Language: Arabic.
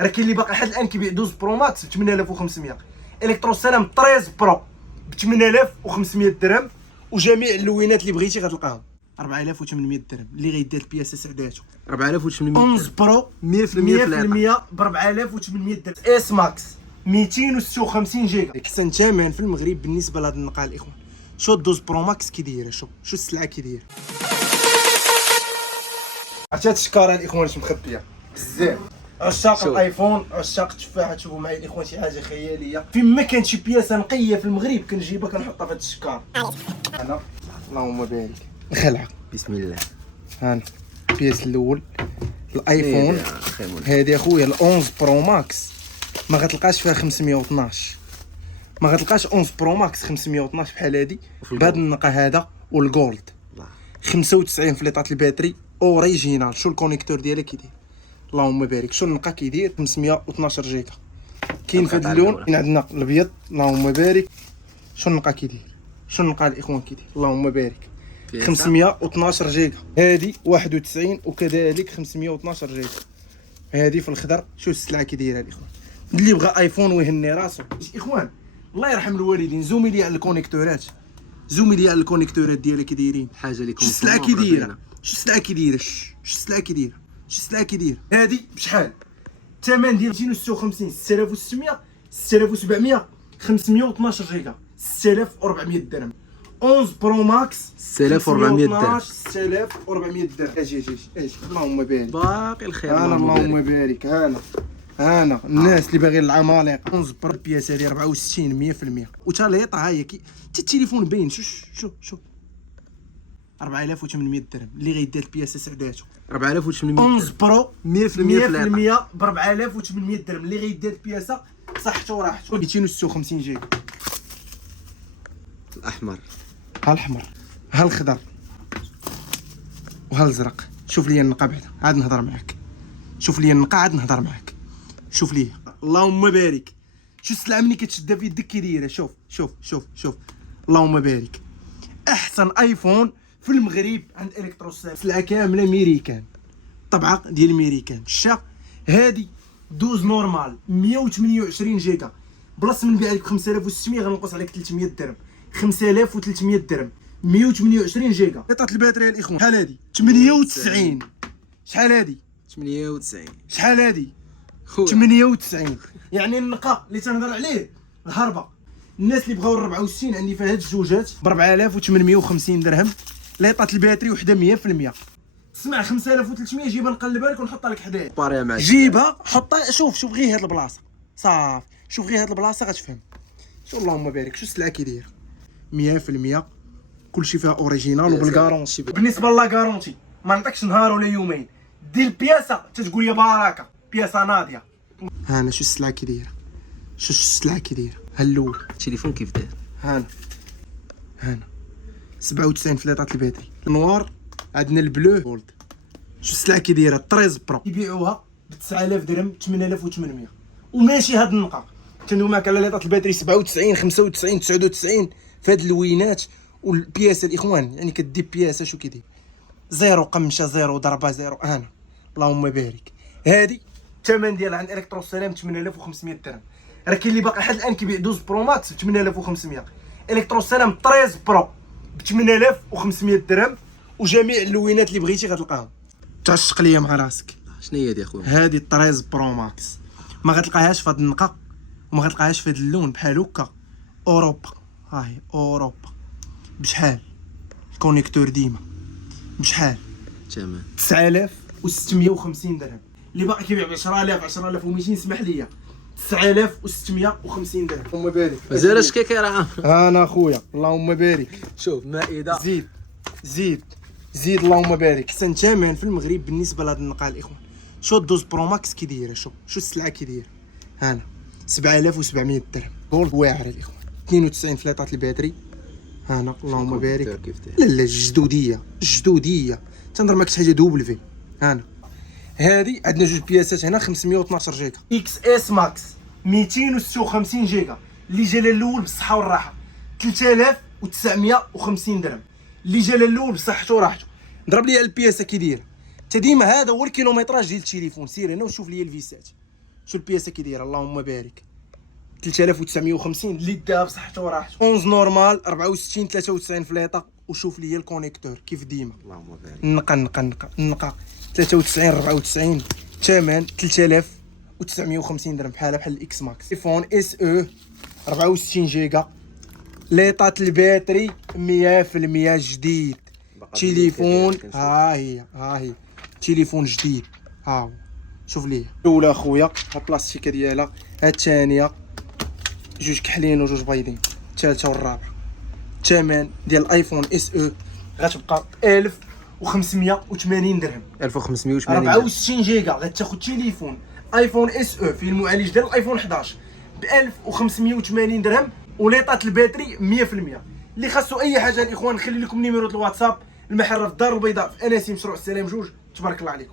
راه كاين اللي باقي لحد الان كيبيع 12 برو ماكس ب 8500. الكترو سلام 13 برو ب 8500 درهم، وجميع اللوينات اللي بغيتي غتلقاهم 4800 درهم اللي غيدير البياسه سعداتو. 4800 11 برو 100% ب 4800 درهم. اس ماكس 256 جيجا. احسن ثمن في المغرب بالنسبه لهاد النقال الاخوان. شو 12 برو ماكس كي دايره، شو السلعه كي دايره. عرفتي هاد الشكاره الاخوان اش مخبيه بزاف. عشاق الايفون، عشاق التفاحه، تشوفوا معايا الاخوان شي حاجه خياليه. فين ما كانت شي بياسه نقيه في المغرب كنجيبها كنحطها في هاد الشكار. انا اللهم بارك الخلعه بسم الله. هانا البياس الاول الايفون هادي اخويا ال 11 برو ماكس ما غتلقاش فيها 512. ما غتلقاش 11 برو ماكس 512 بحال هادي بهذا النقا هذا والجولد 95 فليطات الباتري اوريجينال. شو الكونيكتور ديالها كيدير اللهم بارك. شو النقا كيدير 512 جيجا. كاين في هذا اللون، كاين عندنا الابيض اللهم بارك. شو النقا كيدير، شو النقا الاخوان كيدير اللهم بارك 512 جيجا. هادي 91 وكذلك 512 جيجا. هادي في الخضر. شو السلعه كيديرها الاخوان اللي بغى ايفون ويهني راسو. اخوان الله يرحم الوالدين زومي لي على الكونيكتورات، زومي لي على الكونيكتورات ديالها كي دايرين. حاجه اللي شو السلعه كيديرها، شو السلعه كيديرها، شو السلعه كيديرها، شو السلعه كيديرها. هادي بشحال الثمن ديال 256 6600 6700 512 جيجا 6400 درهم. 11 برو ماكس 6400 درهم. 6400 درهم. اجي اللهم بارك. باقي الخير انا اللهم بارك. انا الناس اللي باغيين العمالقه. 11 برو البياسه هذه 64 100%. وتاليطه ها هي حتى التليفون باين. شو 4800 درهم اللي غيدير البياسه سعداتو. 4800 11 برو 100% ب 4800 درهم اللي غيدير البياسه صحته وراحته. 256 جيجا. الاحمر، ها الاحمر، ها الخضر، وها الازرق. شوف لي النقا بعدا عاد نهضر معاك. شوف لي النقا عاد نهضر معاك. شوف لي اللهم بارك. شو السلعه ملي كتشدها في يدك كي دايره. شوف اللهم بارك. احسن ايفون في المغرب عند الكتروسام. سلعه كامله ميريكان، طبعه ديال ميريكان. الشا هادي 12 نورمال 128 جيجا بلاص من نبيع لك 5600 غنقص عليك 300 درهم. 5300 درهم 128 جيجا. قطعه الباتري الاخوان شحال هادي 98. شحال هادي 98. شحال هادي 98. يعني النقا اللي تنهضر عليه الهربه. الناس اللي بغاو 64 عندي فيها هاد الزوجات ب 4850 درهم. ليطات الباتري وحده 100%. اسمع 5300 جيبها نقلبها لك ونحطها لك حدايا. باريا معاك جيبها حطها. شوف غير هاد البلاصه صافي. شوف غير هاد البلاصه غتفهم. شو اللهم بارك. شو السلعه كي دايره 100%. كلشي فيها اوريجينال وبالكارونتي. بالنسبه لا كارونتي ما نعطيكش نهار ولا يومين. دير البياسه تتقول يا باركه بياسه ناضيه. هانا شو السلعه كي دايره. شو السلعه كي دايره. ها الاول التليفون كيف داير. هانا 97 فليطات الباتري. النوار عندنا البلو جولد. شو السلعه كي دايره 13 برو يبيعوها ب 9000 درهم 8800. وماشي هاد النقا كندوي معاك على ليطات الباتري 97 95 99 في هاد اللوينات. والبياسه الاخوان يعني كدي بياسه شو كيدير زيرو قمشه زيرو ضربه زيرو. انا اللهم بارك. هادي الثمن ديالها عند الكترو سلام 8500 درهم. راه كاين اللي باقي لحد الان كيبيع 12 برو ماكس ب 8500. الكترو سلام 13 برو ب 8500 درهم، وجميع اللوينات اللي بغيتي غتلقاهم. تعشق ليا مع راسك. شنو هي دي اخويا؟ هادي 13 برو ماكس ما غتلقاهاش في هاد النقا وما غتلقاهاش في هاد اللون بحال هكا. اوروبا هاهي اوروبا. بشحال الكونيكتور ديما بشحال تمام 9650 درهم. اللي باقي كيبيع ب 10000 10200 سمح لي 9650 درهم. اللهم بارك. مازال شكاكي راه انا اخويا اللهم بارك. شوف مائده. زيد اللهم بارك. احسن ثمن في المغرب بالنسبه لهاد النقال الاخوان. شو 12 برو ماكس كي دايره. شو السلعه كي دايره. هانا 7700 درهم جولد واعره الاخوان. 92 فليطات الباتري. هانا اللهم بارك. لا الجدوديه تنهضر معاك شي حاجه دوبل في. هانا هادي عندنا جوج بياسات هنا 512 جيجا. اكس اس ماكس 256 جيجا اللي جا الاول بالصحه والراحه 3950 درهم. اللي جا الاول بصحته وراحته. ضرب لي البياسه كي دايره. انت ديما هذا هو الكيلومتراج ديال التليفون. سير هنا وشوف لي الفيسات. شو البياسه كي دايره اللهم بارك 3950 اللي داها بصحته وراحته. 11 نورمال 64 93 فليطه. وشوف لي الكونيكتور كيف ديما اللهم بارك. نقى 93 94 ثمن 3950 درهم بحال الاكس ماكس. ايفون اس او 64 جيجا ليطات الباتري 100% جديد. تليفون ها هي تليفون جديد ها هو. شوف ليه الاولى اخويا ها البلاستيكه ديالها، ها الثانيه جوج كحلين وجوج بيضين، الثالثه والرابعه. الثمن ديال الايفون اس او غتبقى 1580 درهم. 1580 64 جيجا غتاخذ تليفون ايفون اس او فيه المعالج ديال الايفون 11 ب 1580 درهم وليطات الباتري 100%. اللي خاصو اي حاجه الاخوان نخلي لكم نيميرو الواتساب، المحل في الدار البيضاء في اناسي مشروع السلام 2. تبارك الله عليكم.